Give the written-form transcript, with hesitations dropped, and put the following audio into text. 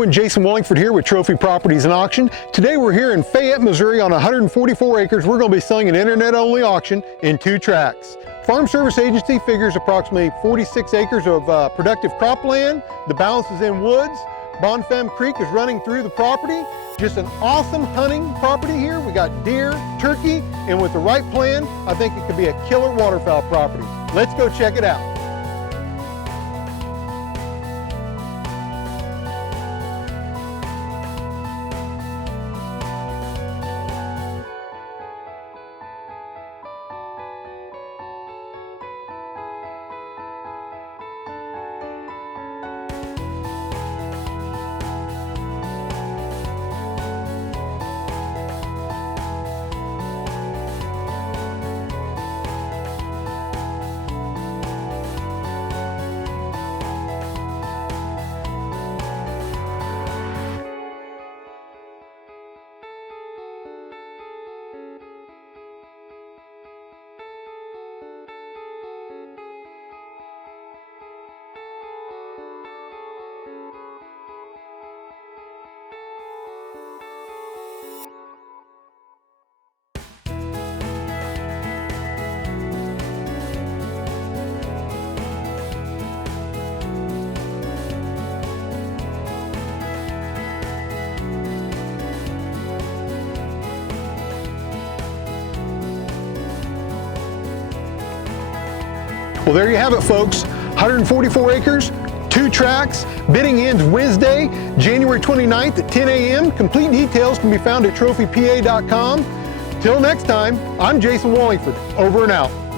everyone, Jason Wallingford here with Trophy Properties and Auction. Today we're here in Fayette, Missouri on 144 acres. We're going to be selling an internet-only auction in 2 tracts. Farm Service Agency figures approximately 46 acres of productive cropland. The balance is in woods. Bonne Femme Creek is running through the property. Just an awesome hunting property here. We got deer, turkey, and with the right plan, I think it could be a killer waterfowl property. Let's go check it out. Well, there you have it, folks. 144 acres, 2 tracts. Bidding ends Wednesday, January 29th at 10 a.m. Complete details can be found at trophypa.com. Till next time, I'm Jason Wallingford. Over and out.